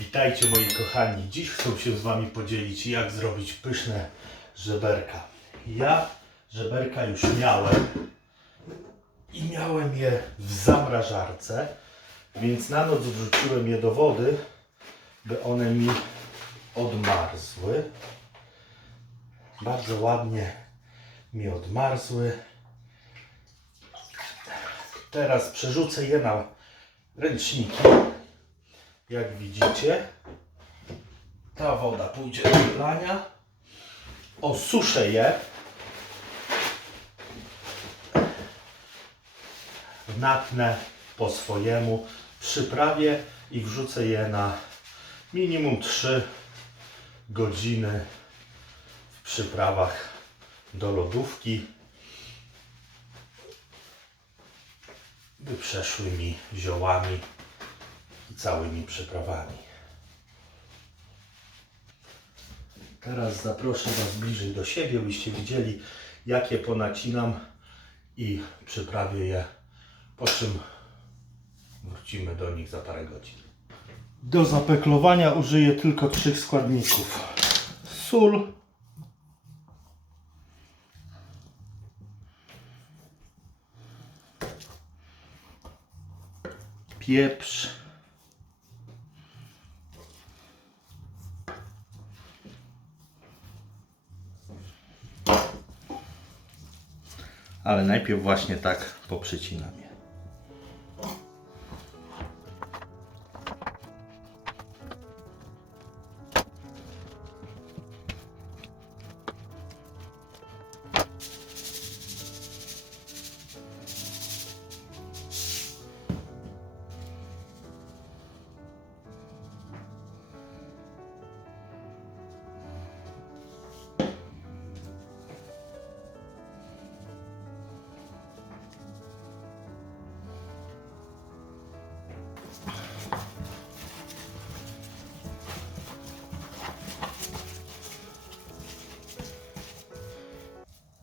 Witajcie moi kochani. Dziś chcę się z Wami podzielić, jak zrobić pyszne żeberka. Ja żeberka już miałem i miałem je w zamrażarce, więc na noc wrzuciłem je do wody, by one mi odmarzły. Bardzo ładnie mi odmarzły. Teraz przerzucę je na ręczniki. Jak widzicie, ta woda pójdzie do wylania. Osuszę je. Natnę po swojemu, przyprawię i wrzucę je na minimum 3 godziny w przyprawach do lodówki, by przeszły mi ziołami i całymi przyprawami. Teraz zaproszę Was bliżej do siebie, byście widzieli, jak je ponacinam i przyprawię je, po czym wrócimy do nich za parę godzin. Do zapeklowania użyję tylko 3 składników. Sól, pieprz, ale najpierw właśnie tak poprzycinam je.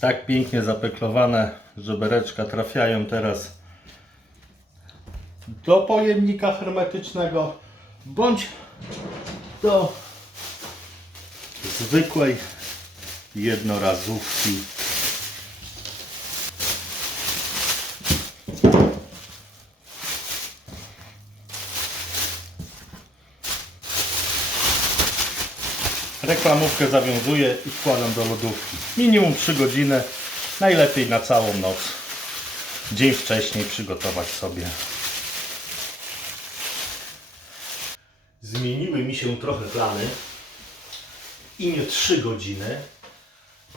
Tak pięknie zapeklowane żebereczka trafiają teraz do pojemnika hermetycznego bądź do zwykłej jednorazówki. Reklamówkę zawiązuję i wkładam do lodówki. Minimum 3 godziny, najlepiej na całą noc. Dzień wcześniej przygotować sobie. Zmieniły mi się trochę plany i nie 3 godziny,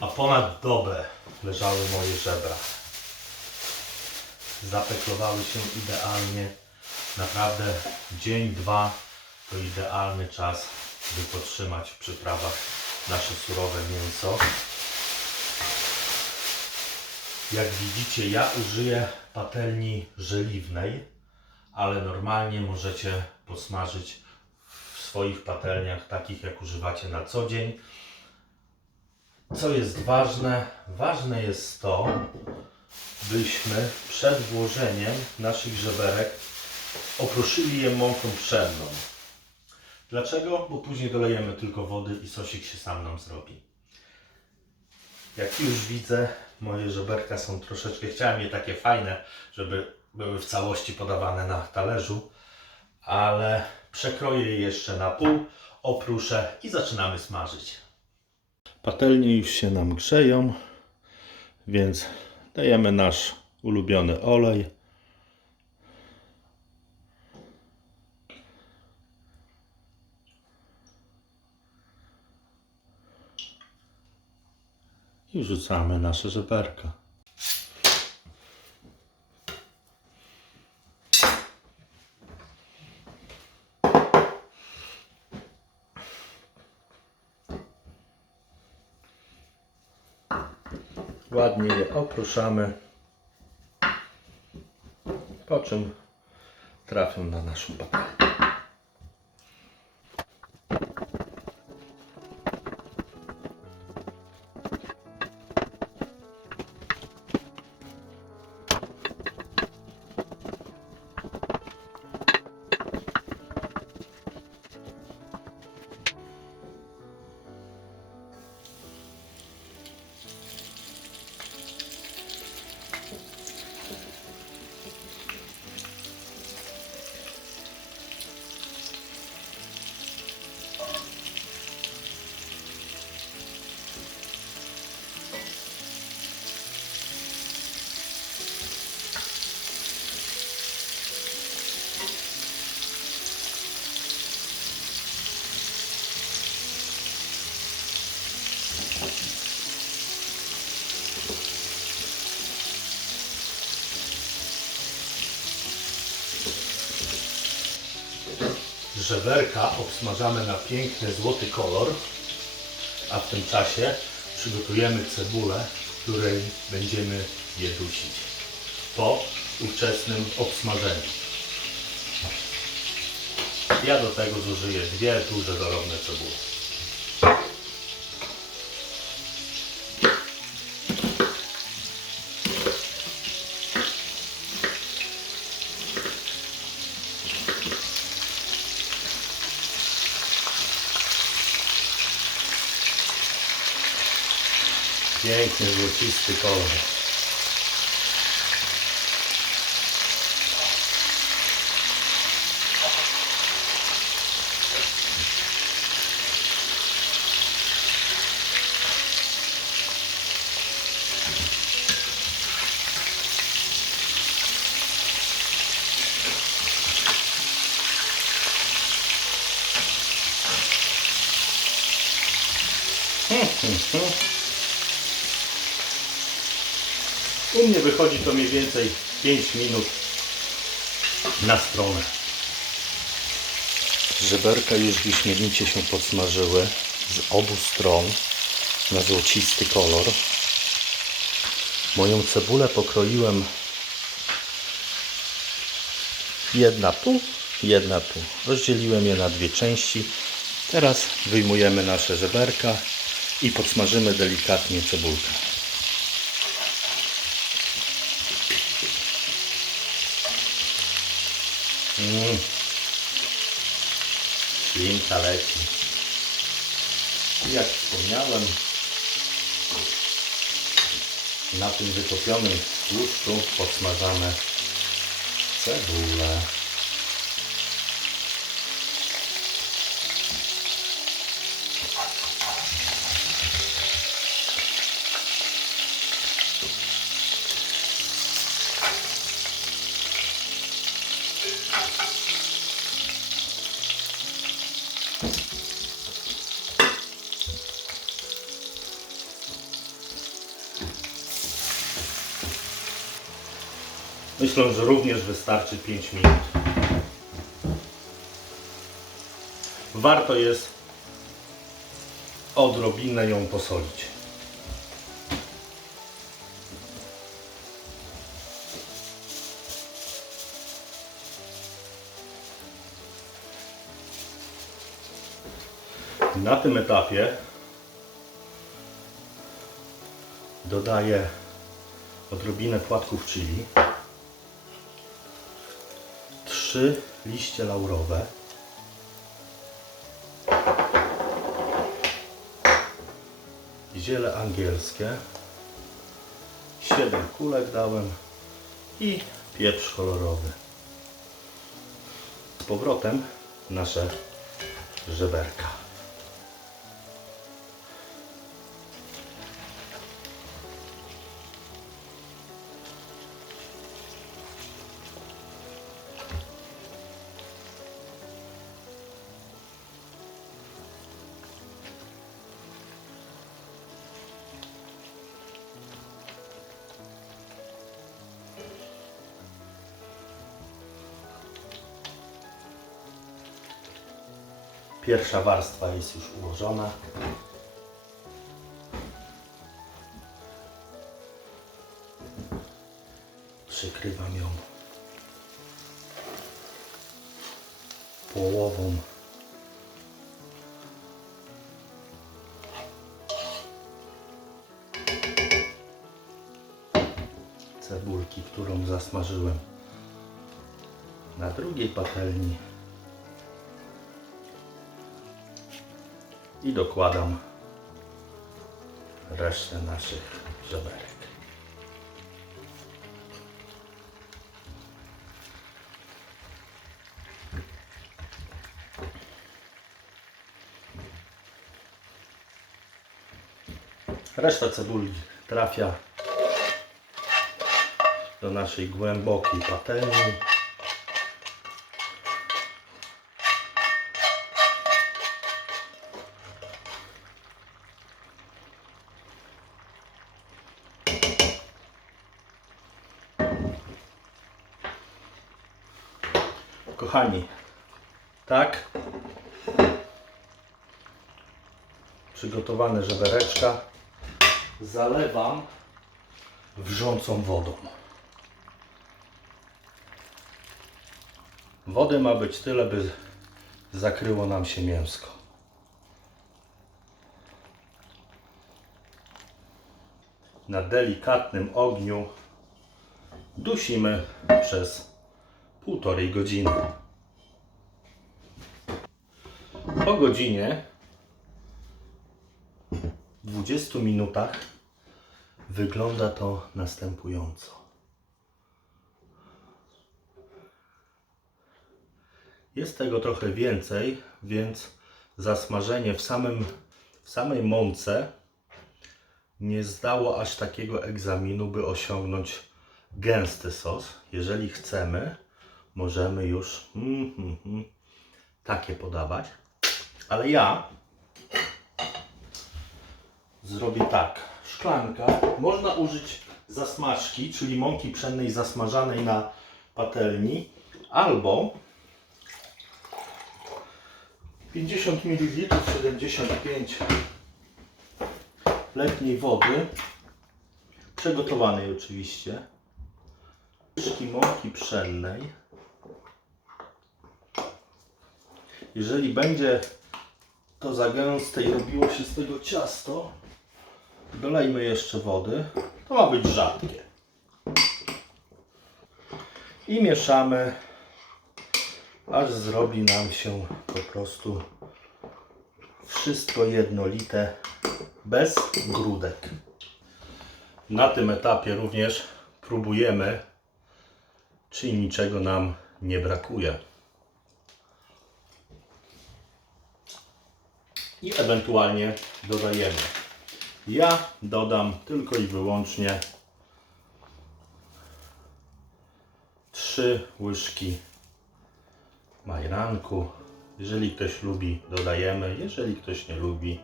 a ponad dobę leżały moje żebra. Zapeklowały się idealnie. Naprawdę dzień, 2 to idealny czas, by podtrzymać w przyprawach nasze surowe mięso. Jak widzicie, ja użyję patelni żeliwnej, ale normalnie możecie posmażyć w swoich patelniach, takich jak używacie na co dzień. Co jest ważne? Ważne jest to, byśmy przed włożeniem naszych żeberek okruszyli je mąką pszenną. Dlaczego? Bo później dolejemy tylko wody i sosik się sam nam zrobi. Jak już widzę, moje żeberka są troszeczkę, chciałem je takie fajne, żeby były w całości podawane na talerzu, ale przekroję je jeszcze na pół, opruszę i zaczynamy smażyć. Patelnie już się nam grzeją, więc dajemy nasz ulubiony olej. I wrzucamy nasze żeberka. Ładnie je opruszamy, po czym trafią na naszą patelnię. Żeberka obsmażamy na piękny złoty kolor, a w tym czasie przygotujemy cebulę, w której będziemy je dusić po ówczesnym obsmażeniu. Ja do tego zużyję 2 duże dorobne cebule. Piękny, złocisty kolor. U mnie wychodzi to mniej więcej 5 minut na stronę. Żeberka już wyśmienicie się podsmażyły z obu stron na złocisty kolor. Moją cebulę pokroiłem jedna tu, jedna tu. Rozdzieliłem je na 2 części. Teraz wyjmujemy nasze żeberka i podsmażymy delikatnie cebulkę. Ślinka leci. I jak wspomniałem, na tym wytopionym tłuszczu podsmażamy cebulę. Myślę, że również wystarczy 5 minut. Warto jest odrobinę ją posolić. Na tym etapie dodaję odrobinę płatków chili, 3 liście laurowe, ziele angielskie, 7 kulek dałem i pieprz kolorowy. Z powrotem nasze żeberka. Pierwsza warstwa jest już ułożona. Przykrywam ją połową cebulki, którą zasmażyłem na drugiej patelni. I dokładam resztę naszych żeberek. Reszta cebuli trafia do naszej głębokiej patelni. Kochani, Tak. Przygotowane żebereczka zalewam wrzącą wodą. Wody ma być tyle, by zakryło nam się mięsko. Na delikatnym ogniu dusimy przez 1,5 godziny. Po godzinie, 20 minutach wygląda to następująco. Jest tego trochę więcej, więc zasmażenie w samej mące nie zdało aż takiego egzaminu, by osiągnąć gęsty sos. Jeżeli chcemy, możemy już takie podawać. Ale ja zrobię tak. Szklanka. Można użyć zasmażki, czyli mąki pszennej zasmażanej na patelni, albo 50 ml, 75 letniej wody, przygotowanej oczywiście, łyżki mąki pszennej. Jeżeli będzie to za gęste i robiło się z tego ciasto, dolejmy jeszcze wody. To ma być rzadkie. I mieszamy, aż zrobi nam się po prostu wszystko jednolite, bez grudek. Na tym etapie również próbujemy, czy niczego nam nie brakuje. I ewentualnie dodajemy. Ja dodam tylko i wyłącznie 3 łyżki majranku. Jeżeli ktoś lubi, dodajemy. Jeżeli ktoś nie lubi,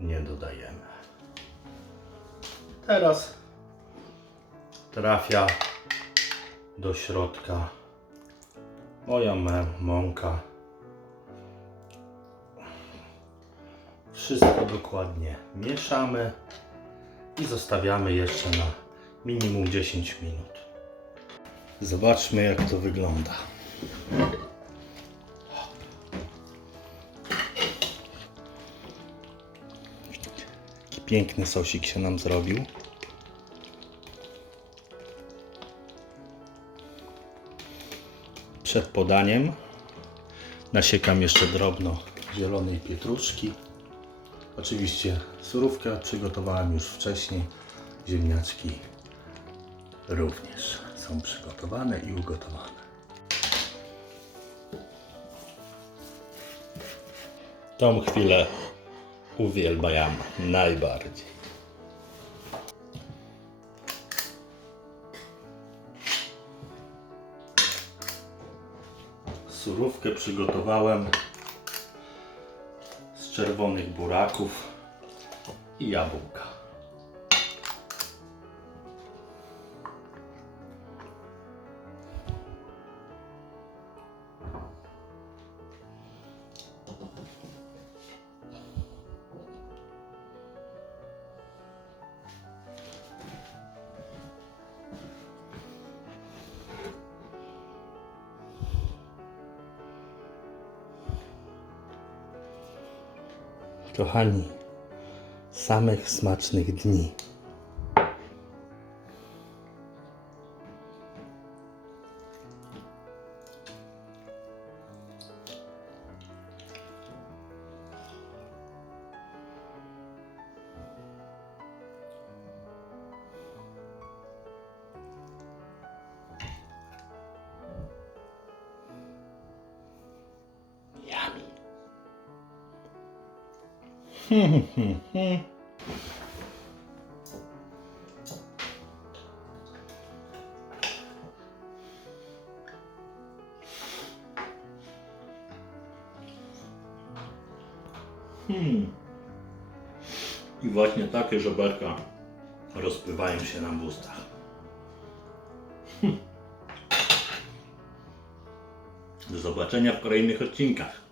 nie dodajemy. Teraz trafia do środka moja mąka. Wszystko dokładnie mieszamy i zostawiamy jeszcze na minimum 10 minut. Zobaczmy, jak to wygląda. Jaki piękny sosik się nam zrobił. Przed podaniem nasiekam jeszcze drobno zielonej pietruszki. Oczywiście surówkę przygotowałem już wcześniej. Ziemniaczki również są przygotowane i ugotowane. Tą chwilę uwielbiam najbardziej. Surówkę przygotowałem z czerwonych buraków i jabłka. Kochani, samych smacznych dni. I właśnie takie żeberka rozpływają się nam w ustach. Do zobaczenia w kolejnych odcinkach.